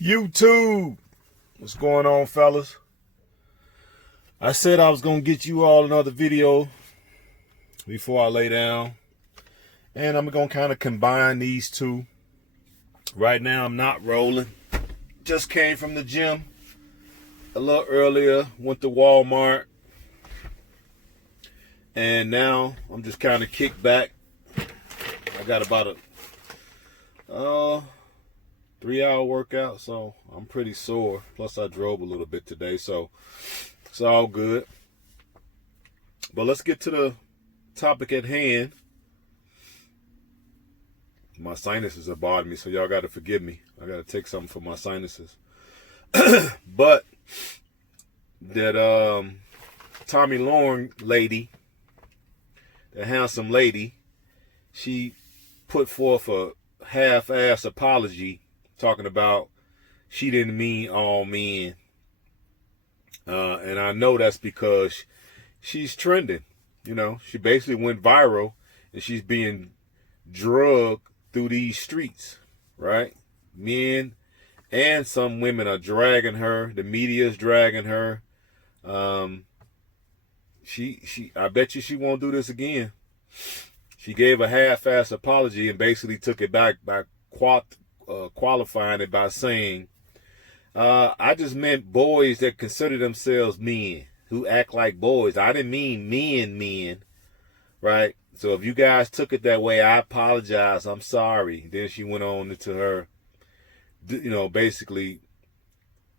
YouTube, what's going on, fellas? I said I was gonna get you all another video before I lay down, and I'm gonna kind of combine these two. Right now I'm not rolling, just came from the gym a little earlier, went to Walmart, and now I'm just kind of kicked back. I got about a 3-hour workout, so I'm pretty sore. Plus I drove a little bit today, so it's all good. But let's get to the topic at hand. My sinuses are bothering me, so y'all got to forgive me. I got to take something for my sinuses. But that Tommy Lauren lady, the handsome lady, she put forth a half-ass apology talking about she didn't mean all men. And I know that's because she's trending. You know, she basically went viral and she's being drugged through these streets, right? Men and some women are dragging her. The media is dragging her. I bet you she won't do this again. She gave a half-ass apology and basically took it back by qualifying it by saying, I just meant boys that consider themselves men, who act like boys. I didn't mean men, right? So if you guys took it that way, I apologize. I'm sorry. Then she went on into her, basically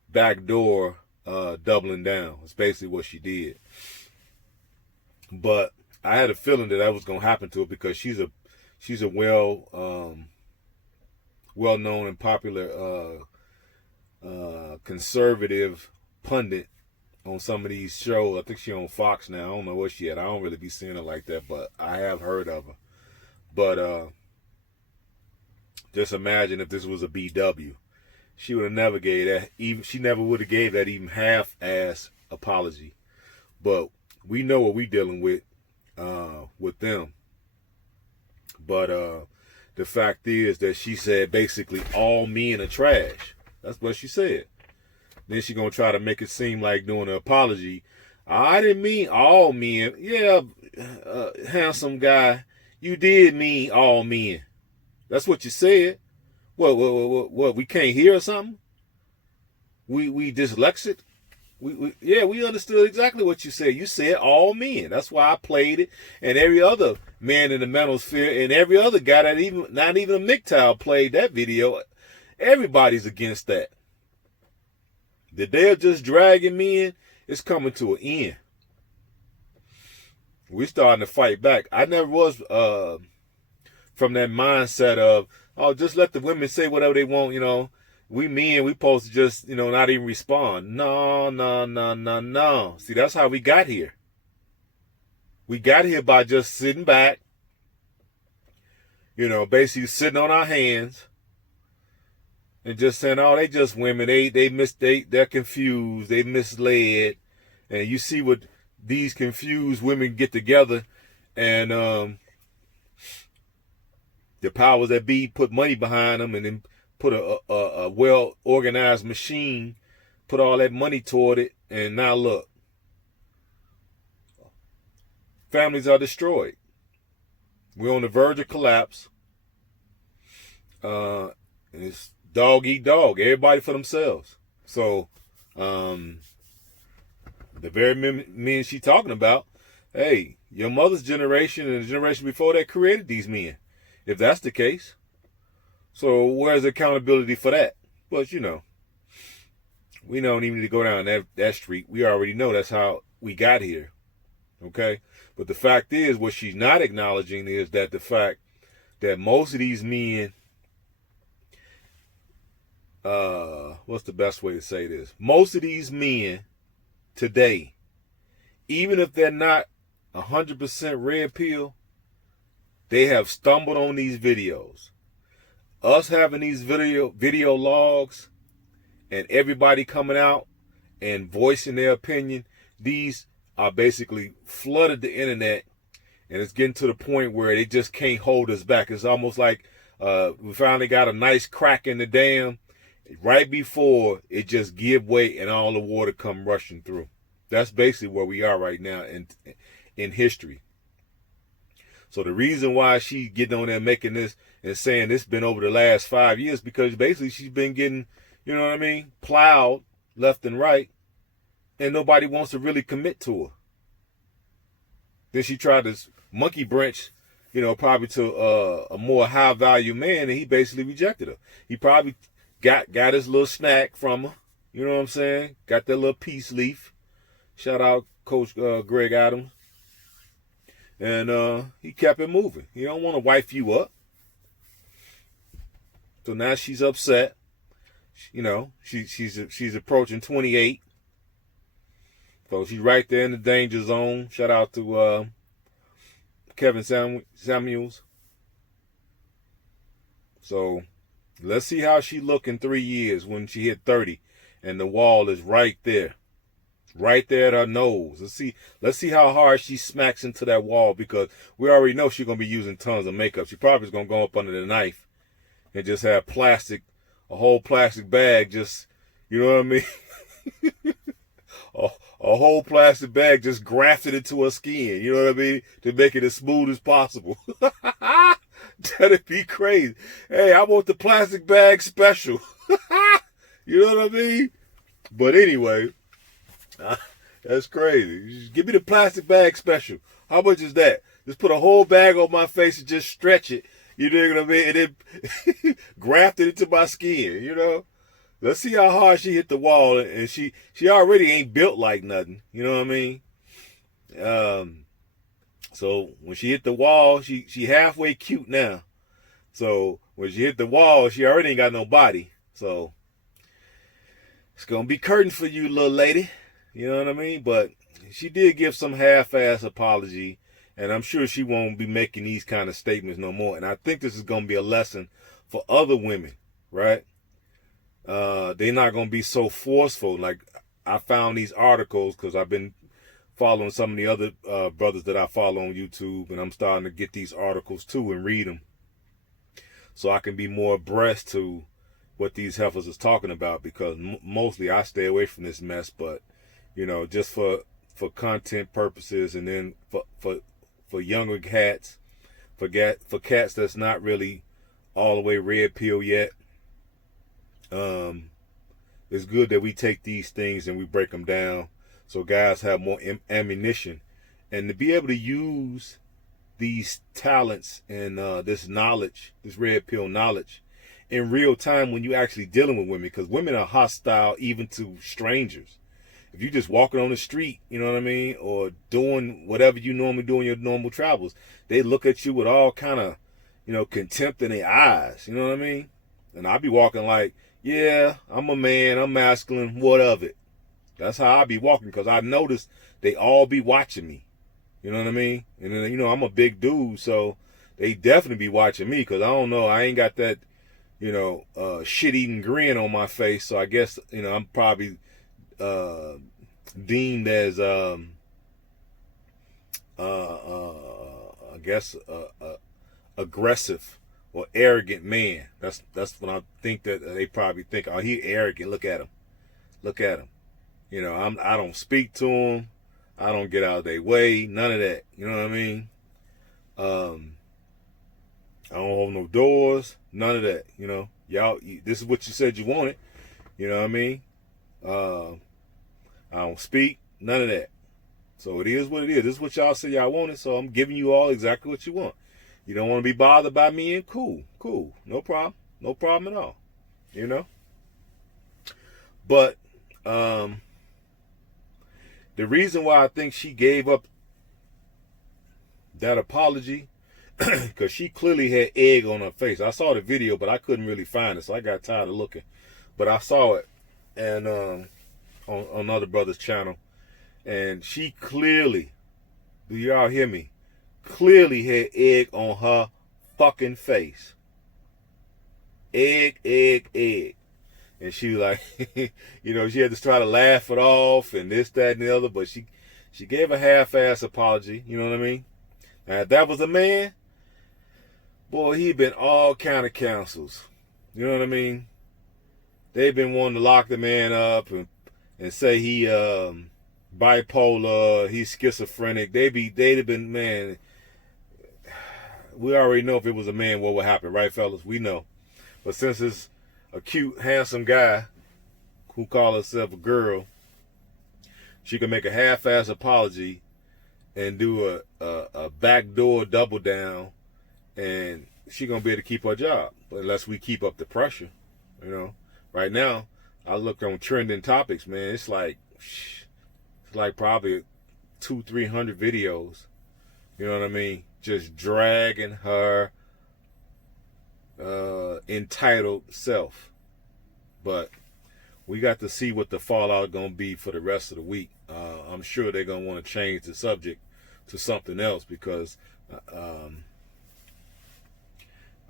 backdoor doubling down. It's basically what she did. But I had a feeling that was going to happen to her because she's a well-known and popular conservative pundit on some of these shows. I think she's on Fox now. I don't know where she at. I don't really be seeing her like that, but I have heard of her. But just imagine if this was a BW. She would have never gave that. She never would have gave that even half-ass apology. But we know what we dealing with them. But the fact is that she said basically all men are trash. That's what she said. Then she gonna try to make it seem like doing an apology. I didn't mean all men. Yeah, handsome guy, you did mean all men. That's what you said. What? We can't hear or something? We dyslexic? We understood exactly what you said. You said all men. That's why I played it. And every other man in the manosphere and every other guy that not even a Mgtow played that video. Everybody's against that. The day of just dragging men is coming to an end. We're starting to fight back. I never was from that mindset of, just let the women say whatever they want, We men, we supposed to just, not even respond. No. See, that's how we got here. We got here by just sitting back, basically sitting on our hands and just saying, they just women. They're confused. They misled. And you see what these confused women get together and the powers that be put money behind them and then put a well-organized machine, put all that money toward it, and now look. Families are destroyed. We're on the verge of collapse. And it's dog eat dog. Everybody for themselves. So, the very men she talking about, hey, your mother's generation and the generation before that created these men. If that's the case. So where's the accountability for that? But, we don't even need to go down that street. We already know that's how we got here. Okay? But the fact is, what she's not acknowledging is that the fact that most of these men, what's the best way to say this? Most of these men today, even if they're not 100% red pill, they have stumbled on these videos. Us having these video logs and everybody coming out and voicing their opinion, these are basically flooded the internet, and it's getting to the point where they just can't hold us back. It's almost like we finally got a nice crack in the dam, right before it just give way and all the water come rushing through. That's basically where we are right now in history. So the reason why she's getting on there making this and saying it's been over the last 5 years, because basically she's been getting, you know what I mean, plowed left and right, and nobody wants to really commit to her. Then she tried to monkey branch, you know, probably to a more high value man, and he basically rejected her. He probably got his little snack from her. You know what I'm saying? Got that little peace leaf. Shout out Coach Greg Adams. And he kept it moving. He don't want to wife you up. So now she's upset. You know, she's approaching 28. So she's right there in the danger zone. Shout out to Kevin Samuels. So let's see how she look in 3 years when she hit 30 and the wall is right there. Right there at her nose. Let's see how hard she smacks into that wall, because we already know she's gonna be using tons of makeup. She probably is gonna go up under the knife and just have a whole plastic bag, just, you know what I mean? a whole plastic bag just grafted into her skin, you know what I mean? To make it as smooth as possible. That'd be crazy. Hey, I want the plastic bag special. You know what I mean? But anyway, that's crazy. Just give me the plastic bag special. How much is that? Just put a whole bag on my face and just stretch it. You know what I mean? And then graft it into my skin, you know? Let's see how hard she hit the wall. And she already ain't built like nothing. You know what I mean? So when she hit the wall, she halfway cute now. So when she hit the wall, she already ain't got no body. So it's going to be curtain for you, little lady. You know what I mean? But she did give some half-ass apology, and I'm sure she won't be making these kind of statements no more. And I think this is going to be a lesson for other women, right? They're not going to be so forceful. Like, I found these articles because I've been following some of the other brothers that I follow on YouTube, and I'm starting to get these articles too and read them so I can be more abreast to what these heifers is talking about, because mostly I stay away from this mess, but you know, just for content purposes, and then for younger cats, for cats that's not really all the way red pill yet. It's good that we take these things and we break them down so guys have more ammunition, and to be able to use these talents and this knowledge, this red pill knowledge, in real time when you're actually dealing with women, because women are hostile even to strangers. If you're just walking on the street, you know what I mean, or doing whatever you normally do in your normal travels, they look at you with all kind of, you know, contempt in their eyes, you know what I mean? And I'll be walking like, yeah, I'm a man, I'm masculine, what of it? That's how I be walking, because I notice they all be watching me, you know what I mean? And then, you know, I'm a big dude, so they definitely be watching me, because I don't know, I ain't got that, you know, shit-eating grin on my face, so I guess, you know, I'm probably deemed as I guess aggressive or arrogant man. That's when I think that they probably think, oh, he arrogant, look at him, you know. I don't speak to him, I don't get out of their way, none of that, you know what I mean? I don't hold no doors, none of that, you know. Y'all, this is what you said you wanted, you know what I mean? I don't speak, none of that. So it is what it is. This is what y'all say y'all wanted, so I'm giving you all exactly what you want. You don't want to be bothered by me, and cool, no problem at all, you know. But the reason why I think she gave up that apology, because she clearly had egg on her face. I saw the video, but I couldn't really find it, so I got tired of looking. But I saw it, and on another brother's channel, and she clearly, do y'all hear me? Clearly had egg on her fucking face. Egg. And she was like, you know, she had to try to laugh it off and this, that, and the other, but she gave a half-ass apology, you know what I mean? Now, if that was a man, boy, he'd been all kind of counsels. You know what I mean? they've been wanting to lock the man up and say he bipolar, he's schizophrenic. They'd have been, man, we already know if it was a man what would happen, right, fellas? We know. But since it's a cute, handsome guy who calls herself a girl, she can make a half-ass apology and do a backdoor double down, and she gonna be able to keep her job. But unless we keep up the pressure, you know. Right now, I looked on trending topics, man. It's like probably 200-300 videos. You know what I mean? Just dragging her entitled self. But we got to see what the fallout gonna be for the rest of the week. I'm sure they're gonna want to change the subject to something else because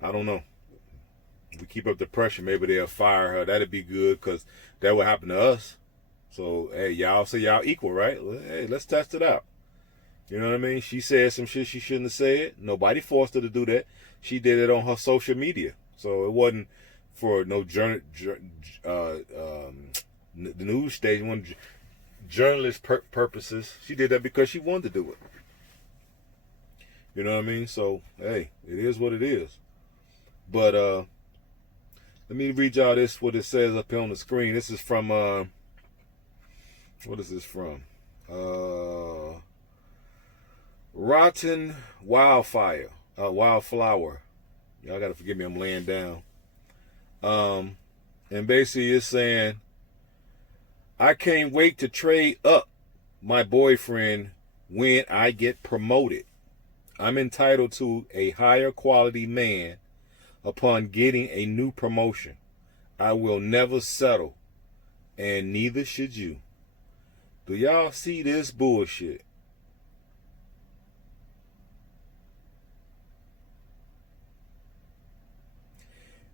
I don't know. If we keep up the pressure, maybe they'll fire her. That'd be good because that would happen to us. So, hey, y'all say y'all equal, right? Well, hey, let's test it out. You know what I mean? She said some shit she shouldn't have said. Nobody forced her to do that. She did it on her social media. So it wasn't for no the news station, journalist purposes. She did that because she wanted to do it. You know what I mean? So, hey, it is what it is. But let me read y'all this, what it says up here on the screen. This is from, what is this from? Rotten Wildflower. Y'all got to forgive me, I'm laying down. And basically it's saying, I can't wait to trade up my boyfriend when I get promoted. I'm entitled to a higher quality man upon getting a new promotion. I will never settle, and neither should you. Do y'all see this bullshit?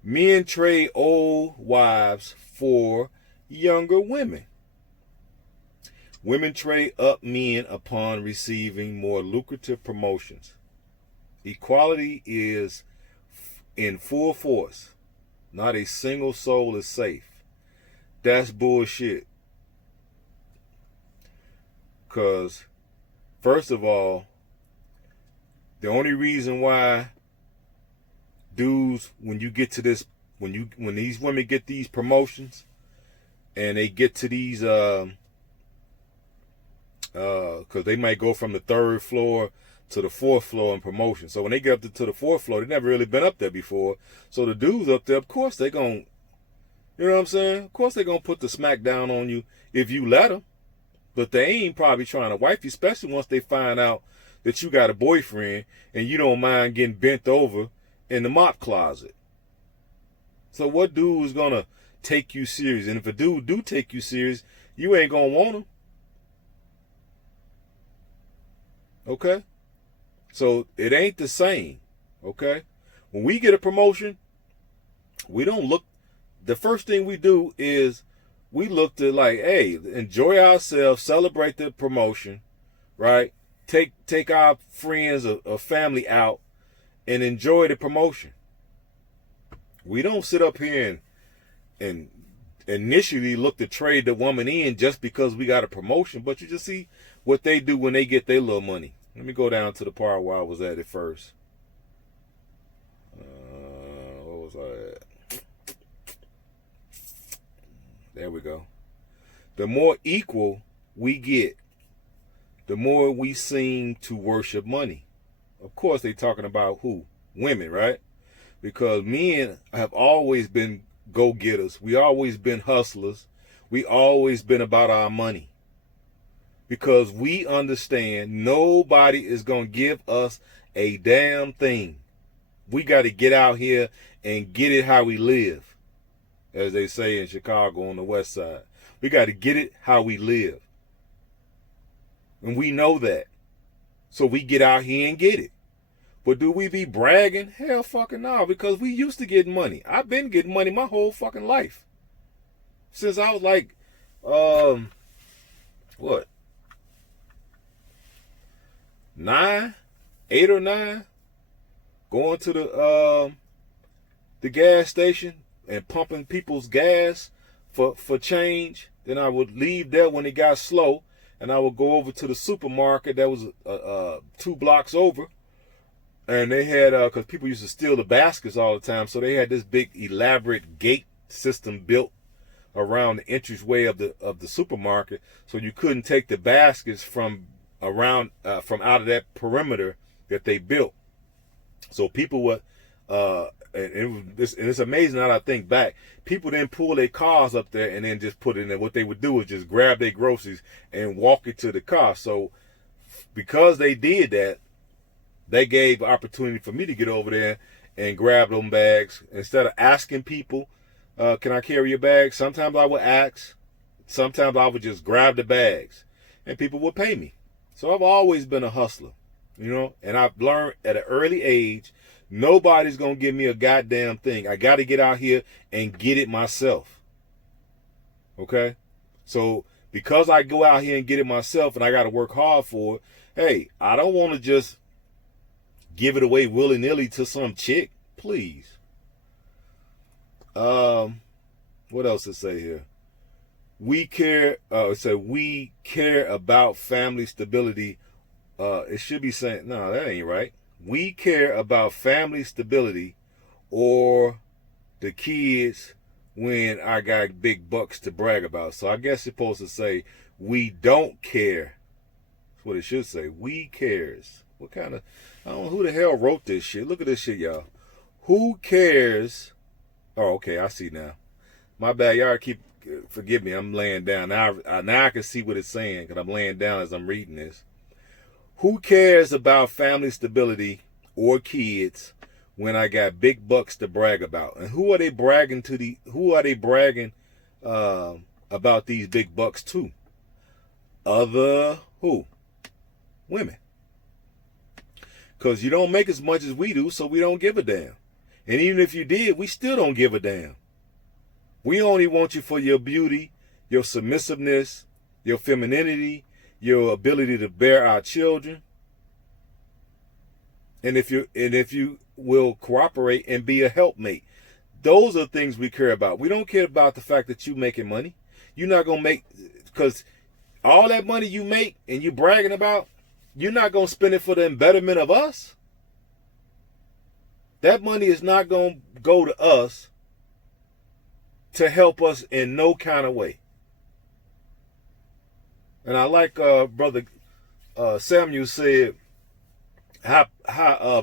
Men trade old wives for younger women. Women trade up men upon receiving more lucrative promotions. Equality is in full force. Not a single soul is safe. That's bullshit. Because, first of all, the only reason why dudes, when you get to this, when these women get these promotions and they get to these, because they might go from the 3rd floor to the 4th floor in promotion. So when they get up to the 4th floor, they've never really been up there before. So the dudes up there, of course, they going to, you know what I'm saying? Of course, they're going to put the smack down on you if you let them. But they ain't probably trying to wipe you, especially once they find out that you got a boyfriend and you don't mind getting bent over in the mop closet. So what dude is going to take you serious? And if a dude do take you serious, you ain't going to want him. Okay? So it ain't the same. Okay? When we get a promotion, we don't look, the first thing we do is we look to like, hey, enjoy ourselves, celebrate the promotion, right? Take our friends or family out and enjoy the promotion. We don't sit up here and initially look to trade the woman in just because we got a promotion, but you just see what they do when they get their little money. Let me go down to the part where I was at first. What was I at? There we go. The more equal we get, the more we seem to worship money. Of course, they're talking about who? Women, right? Because men have always been go-getters. We always been hustlers. We always been about our money. Because we understand nobody is going to give us a damn thing. We got to get out here and get it how we live. As they say in Chicago on the west side. We got to get it how we live. And we know that. So we get out here and get it. But do we be bragging? Hell fucking no, because we used to get money. I've been getting money my whole fucking life. Since I was like, what? 8 or 9? Going to the gas station and pumping people's gas for change. Then I would leave there when it got slow, and I would go over to the supermarket that was 2 blocks over, and they had because people used to steal the baskets all the time, so they had this big elaborate gate system built around the entryway of the supermarket, so you couldn't take the baskets from around from out of that perimeter that they built. So people would and it's amazing how I think back. People didn't pull their cars up there and then just put it in there. What they would do is just grab their groceries and walk it to the car. So because they did that, they gave opportunity for me to get over there and grab them bags. Instead of asking people, can I carry your bags? Sometimes I would ask. Sometimes I would just grab the bags. And people would pay me. So I've always been a hustler, you know. And I've learned at an early age, nobody's going to give me a goddamn thing. I got to get out here and get it myself. Okay? So because I go out here and get it myself and I got to work hard for it, hey, I don't want to just give it away willy-nilly to some chick. Please. What else to say here? We care, it said we care about family stability. It should be saying, no, that ain't right. We care about family stability or the kids when I got big bucks to brag about. So I guess it's supposed to say we don't care. That's what it should say. We cares. What kind of, I don't know who the hell wrote this shit. Look at this shit, y'all. Who cares? Oh, okay, I see now. My bad, y'all forgive me, I'm laying down. Now I can see what it's saying because I'm laying down as I'm reading this. Who cares about family stability or kids when I got big bucks to brag about? And who are they bragging to? Who are they bragging about these big bucks to? Other who? Women. Because you don't make as much as we do, so we don't give a damn. And even if you did, we still don't give a damn. We only want you for your beauty, your submissiveness, your femininity, your ability to bear our children. And if you will cooperate and be a helpmate. Those are things we care about. We don't care about the fact that you making money. You're not going to make, because all that money you make and you bragging about, you're not going to spend it for the betterment of us. That money is not going to go to us to help us in no kind of way. And I like Brother Samuel said, high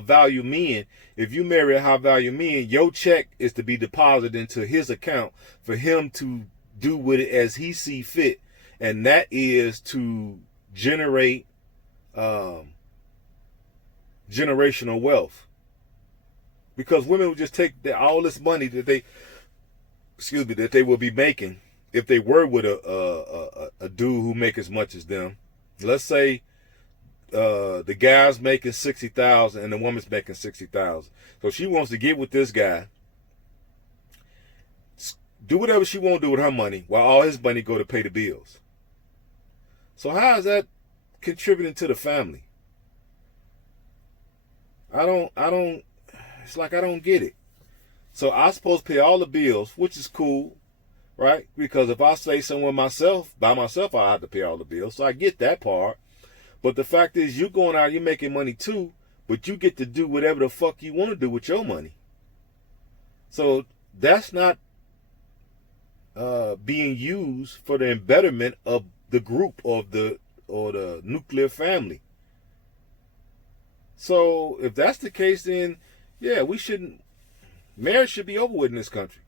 value men. If you marry a high value man, your check is to be deposited into his account for him to do with it as he see fit. And that is to generate generational wealth. Because women will just take all this money that they will be making if they were with a dude who make as much as them. Let's say the guy's making $60,000 and the woman's making $60,000. So she wants to get with this guy, do whatever she wants to do with her money, while all his money go to pay the bills. So how is that contributing to the family? I don't. It's like I don't get it. So I'm supposed to pay all the bills, which is cool, right? Because if I stay somewhere by myself, I have to pay all the bills. So I get that part. But the fact is, you're going out, you're making money too, but you get to do whatever the fuck you want to do with your money. So that's not being used for the betterment of the group or the nuclear family. So if that's the case, then yeah, marriage should be over with in this country.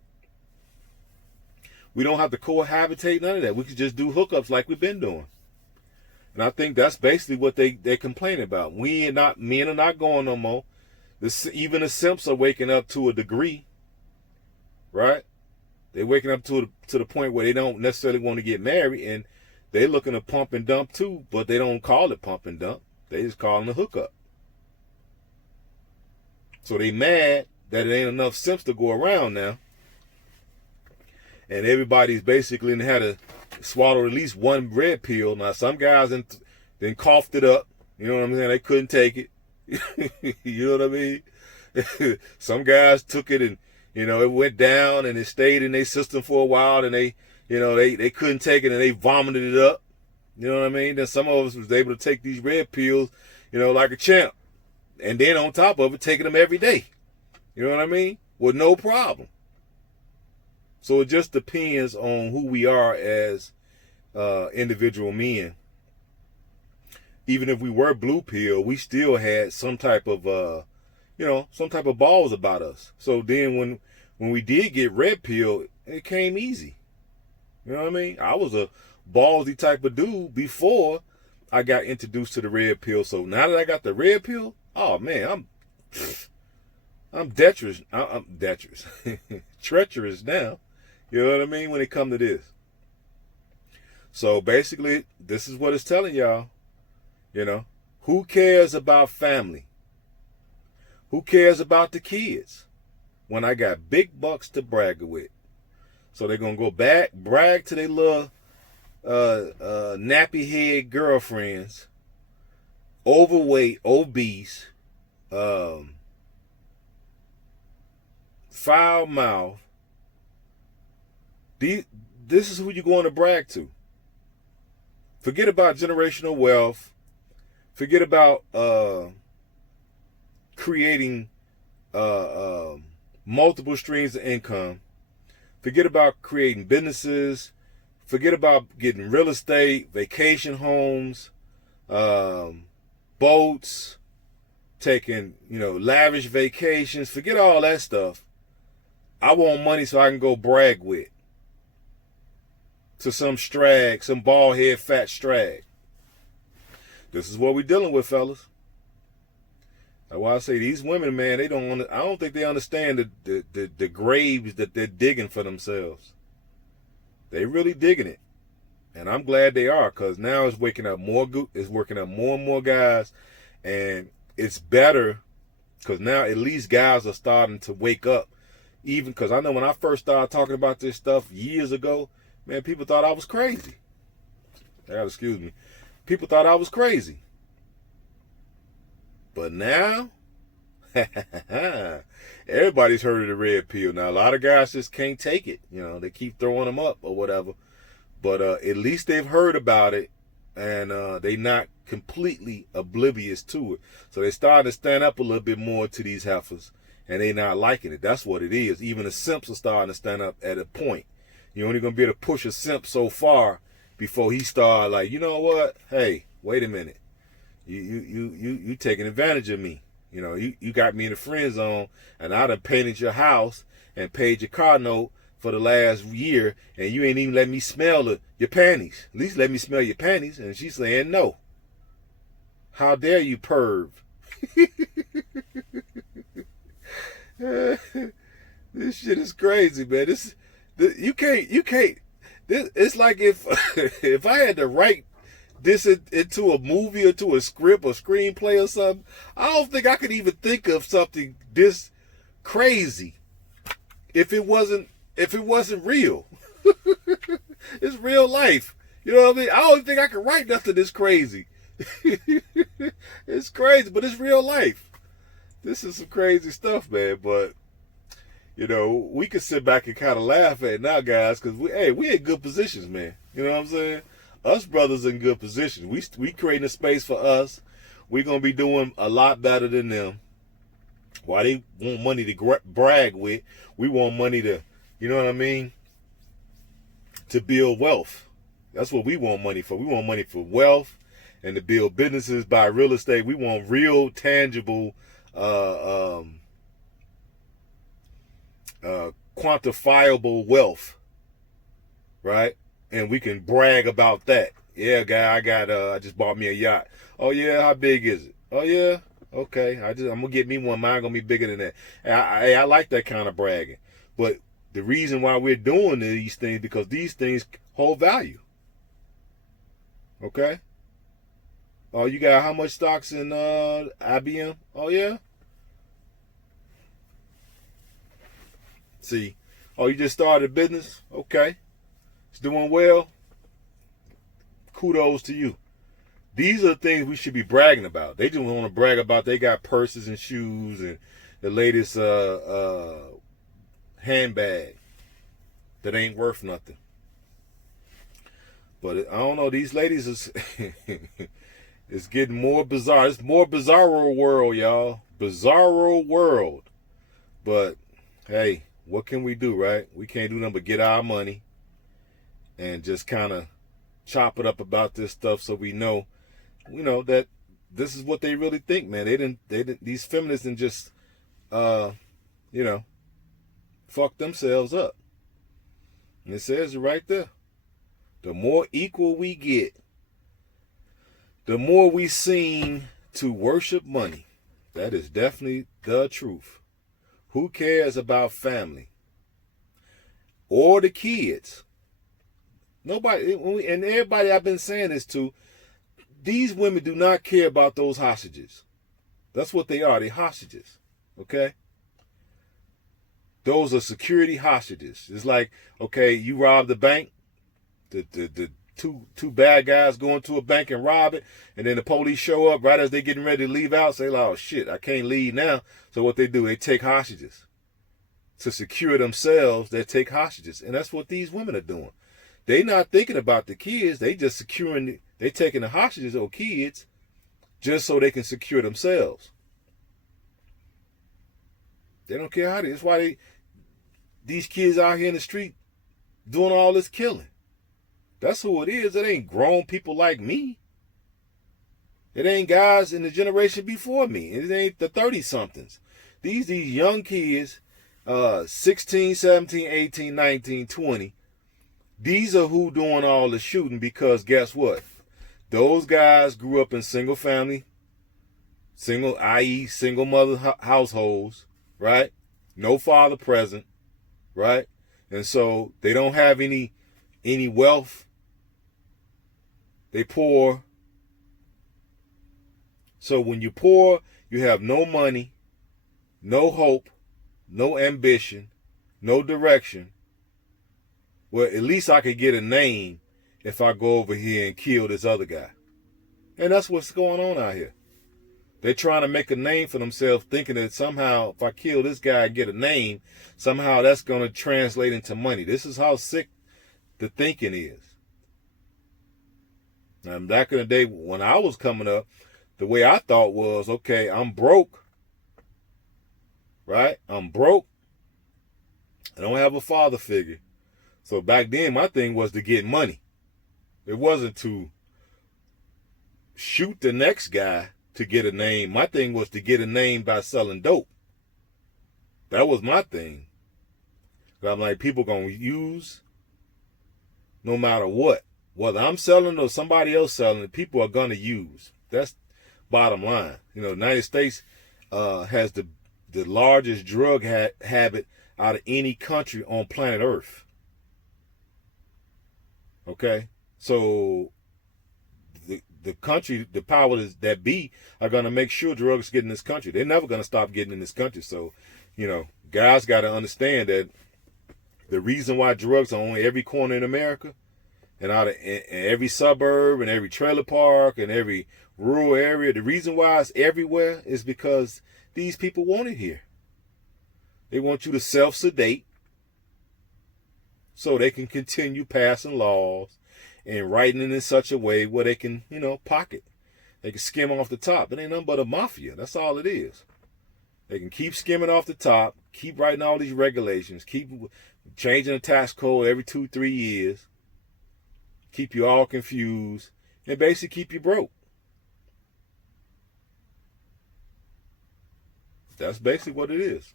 We don't have to cohabitate, none of that. We could just do hookups like we've been doing. And I think that's basically what they complain about. Men are not going no more. Even the simps are waking up to a degree, right? They're waking up to the point where they don't necessarily want to get married, and they're looking to pump and dump too, but they don't call it pump and dump. They just call it a hookup. So they mad that it ain't enough simps to go around now. And everybody's basically had to swallow at least one red pill. Now, some guys then coughed it up. You know what I'm saying? They couldn't take it. You know what I mean? Some guys took it and, it went down and it stayed in their system for a while. And You know, they couldn't take it and they vomited it up. You know what I mean? Then some of us was able to take these red pills, you know, like a champ. And then on top of it, taking them every day. You know what I mean? With no problem. So it just depends on who we are as individual men. Even if we were blue pill, we still had some type of, some type of balls about us. So then when we did get red pill, it came easy. You know what I mean? I was a ballsy type of dude before I got introduced to the red pill. So now that I got the red pill, oh man, I'm treacherous. I'm treacherous now. You know what I mean? When it comes to this. So basically, this is what it's telling y'all. You know, who cares about family? Who cares about the kids? When I got big bucks to brag with. So they're going to go back, brag to their little nappy head girlfriends, overweight, obese, foul mouth. This is who you're going to brag to. Forget about generational wealth. Forget about creating multiple streams of income. Forget about creating businesses. Forget about getting real estate, vacation homes, boats, taking, lavish vacations. Forget all that stuff. I want money so I can go brag with. To some strag, some bald head fat strag. This is what we're dealing with, fellas. That's why I say these women, man, I don't think they understand the graves that they're digging for themselves. They really digging it. And I'm glad they are, because now it's working up more and more guys. And it's better because now at least guys are starting to wake up. Even because I know when I first started talking about this stuff years ago, man, people thought I was crazy. Excuse me. People thought I was crazy. But now, everybody's heard of the red pill. Now, a lot of guys just can't take it. They keep throwing them up or whatever. But at least they've heard about it, and they're not completely oblivious to it. So they starting to stand up a little bit more to these heifers, and they're not liking it. That's what it is. Even the simps are starting to stand up at a point. You're only going to be able to push a simp so far before he start like, you know what? Hey, wait a minute. You taking advantage of me. You got me in the friend zone, and I done painted your house and paid your car note for the last year, and you ain't even let me smell your panties. At least let me smell your panties. And she's saying no. How dare you, perv? This shit is crazy, man. You can't. It's like if I had to write this into a movie or to a script or screenplay or something, I don't think I could even think of something this crazy if it wasn't real. It's real life. You know what I mean? I don't think I could write nothing this crazy. It's crazy, but it's real life. This is some crazy stuff, man. But we could sit back and kind of laugh at it now, guys, because we in good positions, man. You know what I'm saying? Us brothers in good positions. We creating a space for us. We're gonna be doing a lot better than them. Why they want money to brag with? We want money to, you know what I mean? To build wealth. That's what we want money for. We want money for wealth and to build businesses, buy real estate. We want real, tangible, quantifiable wealth, right? And we can brag about that. Yeah, guy, I just bought me a yacht. Oh yeah, how big is it? Oh yeah, okay. I'm gonna get me one. Mine gonna be bigger than that. I like that kind of bragging. But the reason why we're doing these things because these things hold value. Okay. Oh, you got how much stocks in IBM? Oh yeah. See, oh, you just started a business? Okay. It's doing well. Kudos to you. These are the things we should be bragging about. They just want to brag about they got purses and shoes and the latest handbag that ain't worth nothing. But I don't know. These ladies is it's getting more bizarre. It's more bizarro world, y'all. Bizarro world. But hey, what can we do, right? We can't do nothing but get our money and just kind of chop it up about this stuff so we know, that this is what they really think, man. These feminists didn't just, fuck themselves up. And it says it right there. The more equal we get, the more we seem to worship money. That is definitely the truth. Who cares about family or the kids? Nobody, and everybody I've been saying this to, these women do not care about those hostages. That's what they are. They're hostages. Okay? Those are security hostages. It's like, okay, you rob the bank. The two bad guys go into a bank and rob it, and then the police show up right as they're getting ready to leave out, say, oh shit, I can't leave now. So what they do, they take hostages. To secure themselves, they take hostages. And that's what these women are doing. They not thinking about the kids, they just they taking the hostages or kids just so they can secure themselves. They don't care how that's why these kids out here in the street doing all this killing. That's who it is. It ain't grown people like me. It ain't guys in the generation before me. It ain't the 30-somethings. These young kids, 16, 17, 18, 19, 20, these are who doing all the shooting because guess what? Those guys grew up in single family, i.e. single mother households, right? No father present, right? And so they don't have any wealth. They poor. So when you're poor, you have no money, no hope, no ambition, no direction. Well, at least I could get a name if I go over here and kill this other guy. And that's what's going on out here. They're trying to make a name for themselves, thinking that somehow if I kill this guy and get a name, somehow that's going to translate into money. This is how sick the thinking is. Now, back in the day when I was coming up, the way I thought was, okay, I'm broke, right? I'm broke. I don't have a father figure. So back then, my thing was to get money. It wasn't to shoot the next guy to get a name. My thing was to get a name by selling dope. That was my thing. I'm like, people going to use no matter what. Whether I'm selling or somebody else selling it, people are going to use. That's bottom line. The United States has the largest drug habit out of any country on planet Earth. Okay? So the country, the powers that be, are going to make sure drugs get in this country. They're never going to stop getting in this country. So, guys got to understand that the reason why drugs are on every corner in America and in every suburb and every trailer park and every rural area, the reason why it's everywhere is because these people want it here. They want you to self-sedate so they can continue passing laws and writing it in such a way where they can, pocket. They can skim off the top. It ain't nothing but a mafia. That's all it is. They can keep skimming off the top, keep writing all these regulations, keep changing the tax code every 2-3 years, keep you all confused, and basically keep you broke. That's basically what it is.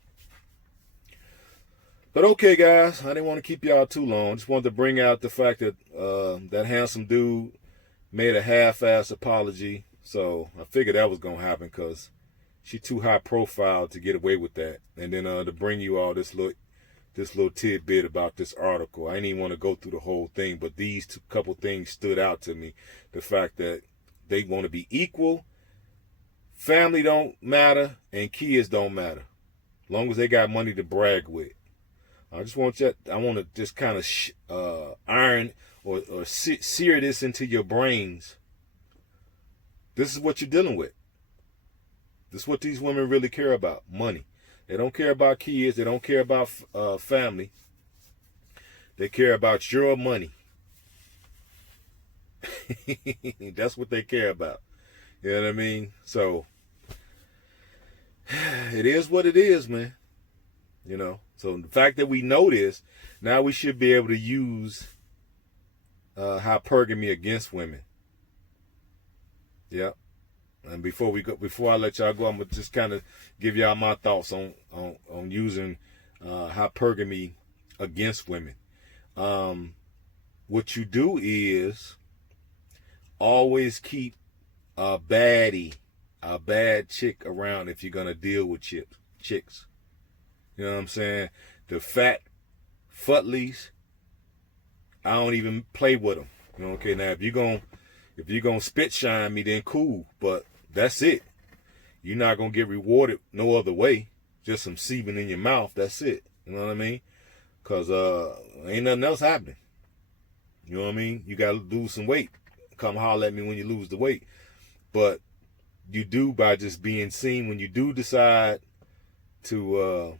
But okay, guys, I didn't want to keep y'all too long. Just wanted to bring out the fact that that handsome dude made a half-ass apology. So I figured that was going to happen because she's too high profile to get away with that. And then to bring you all this little tidbit about this article. I didn't even want to go through the whole thing, but these couple things stood out to me. The fact that they want to be equal, family don't matter, and kids don't matter. As long as they got money to brag with. I want to just kind of iron or sear this into your brains. This is what you're dealing with. This is what these women really care about, money. They don't care about kids. They don't care about family. They care about your money. That's what they care about. You know what I mean? So it is what it is, man. You know. So the fact that we know this, now we should be able to use hypergamy against women. Yep. And before I let y'all go, I'm gonna just kind of give y'all my thoughts on using hypergamy against women. What you do is always keep a baddie, a bad chick around if you're gonna deal with chicks. You know what I'm saying? The fat futlies, I don't even play with them. You know, okay, now if you're gonna spit shine me, then cool, but that's it. You're not gonna get rewarded no other way. Just some semen in your mouth. That's it. You know what I mean? Cause ain't nothing else happening. You know what I mean? You gotta lose some weight. Come holler at me when you lose the weight. But you do by just being seen. When you do decide to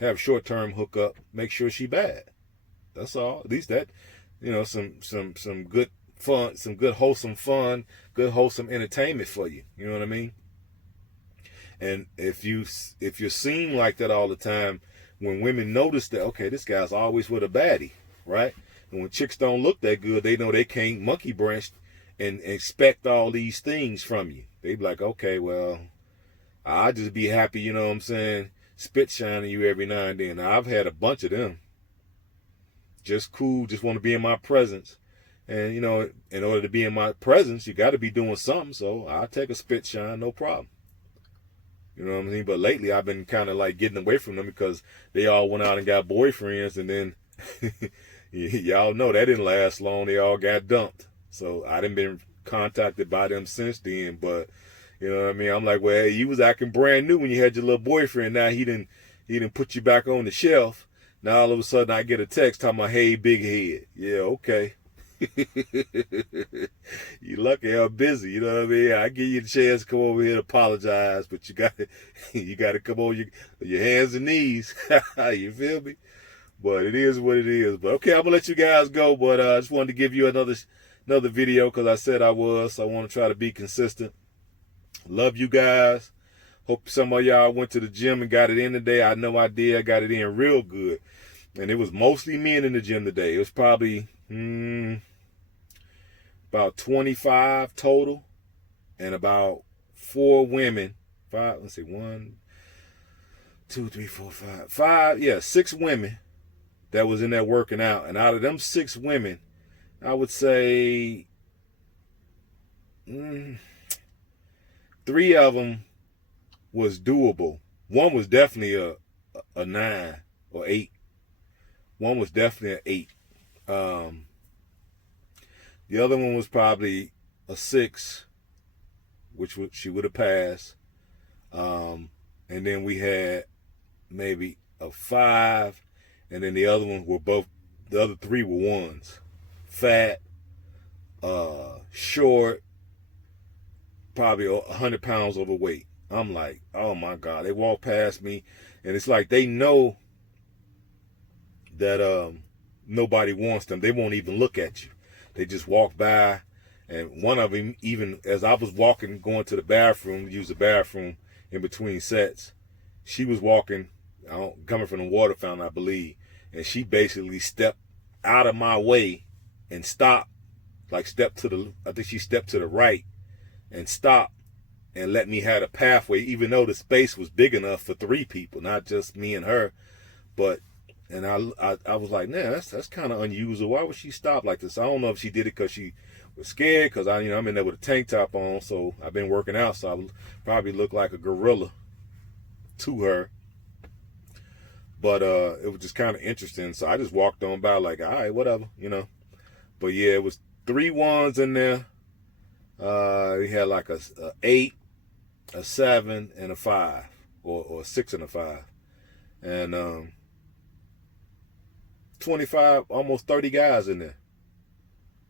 have short-term hookup, make sure she bad. That's all. At least that, you know, some good fun, some good wholesome fun, good wholesome entertainment for you. You know what I mean? And if you're seen like that all the time, when women notice that, okay, this guy's always with a baddie, right? And when chicks don't look that good, they know they can't monkey branch and expect all these things from you. They be like, okay, well, I'll just be happy, you know what I'm saying, spit shining you every now and then. Now, I've had a bunch of them. Just cool, just want to be in my presence. And, you know, in order to be in my presence, you got to be doing something. So I'll take a spit shine, no problem. You know what I mean? But lately, I've been kind of like getting away from them because they all went out and got boyfriends. And then, y'all know that didn't last long. They all got dumped. So I done been contacted by them since then. But, you know what I mean? I'm like, well, hey, you was acting brand new when you had your little boyfriend. Now he didn't put you back on the shelf. Now all of a sudden I get a text talking about, hey, big head. Yeah, okay. You lucky I'm busy, you know what I mean? I give you the chance to come over here to apologize, but you got to come on your hands and knees. You feel me? But it is what it is. But okay, I'm gonna let you guys go. But I just wanted to give you another video because I said I was. So I want to try to be consistent. Love you guys. Hope some of y'all went to the gym and got it in today. I know I did. I got it in real good. And it was mostly men in the gym today. It was probably about 25 total. And about 4 women. 5, let's see, 1, 2, 3, 4, 5. 5, yeah, 6 women that was in there working out. And out of them 6 women, I would say 3 of them was doable. One was definitely a 9 or 8. One was definitely an 8. The other one was probably a 6, which she would have passed. And then we had maybe a 5, and then the other ones were both. The other 3 were 1s. Fat, short, probably 100 pounds overweight. I'm like, oh my God. They walk past me, and it's like they know that nobody wants them. They won't even look at you. They just walk by. And one of them, even as I was walking, going to the bathroom, use the bathroom in between sets, she was walking, coming from the water fountain, I believe, and she basically stepped out of my way and stopped, like I think she stepped to the right and stopped and let me have a pathway, even though the space was big enough for 3 people, not just me and her. But, and I was like, nah, that's kind of unusual. Why would she stop like this? I don't know if she did it because she was scared, because I'm in there with a tank top on, so I've been working out, so I probably look like a gorilla to her. But it was just kind of interesting, so I just walked on by like, all right, whatever, you know. But yeah, it was 3 1s in there. We had like a 8, a 7, and a 5, or a 6 and a 5, and 25, almost 30 guys in there.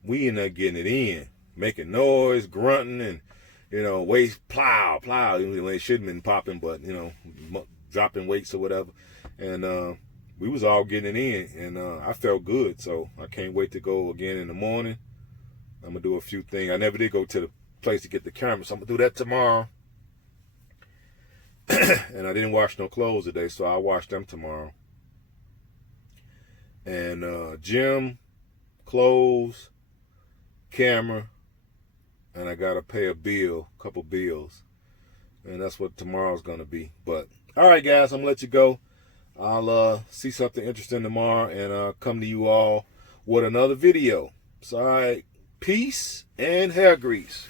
We end up getting it in, making noise, grunting, and, you know, weights, plow. It shouldn't have been popping, but, you know, dropping weights or whatever. And we was all getting it in, and I felt good. So I can't wait to go again in the morning. I'm gonna do a few things. I never did go to the place to get the camera, so I'm gonna do that tomorrow. And I didn't wash no clothes today, so I'll wash them tomorrow. And gym, clothes, camera, and I gotta pay a couple bills, and that's what tomorrow's gonna be. But all right, guys, I'm gonna let you go. I'll see something interesting tomorrow and come to you all with another video. So all right, peace and hair grease.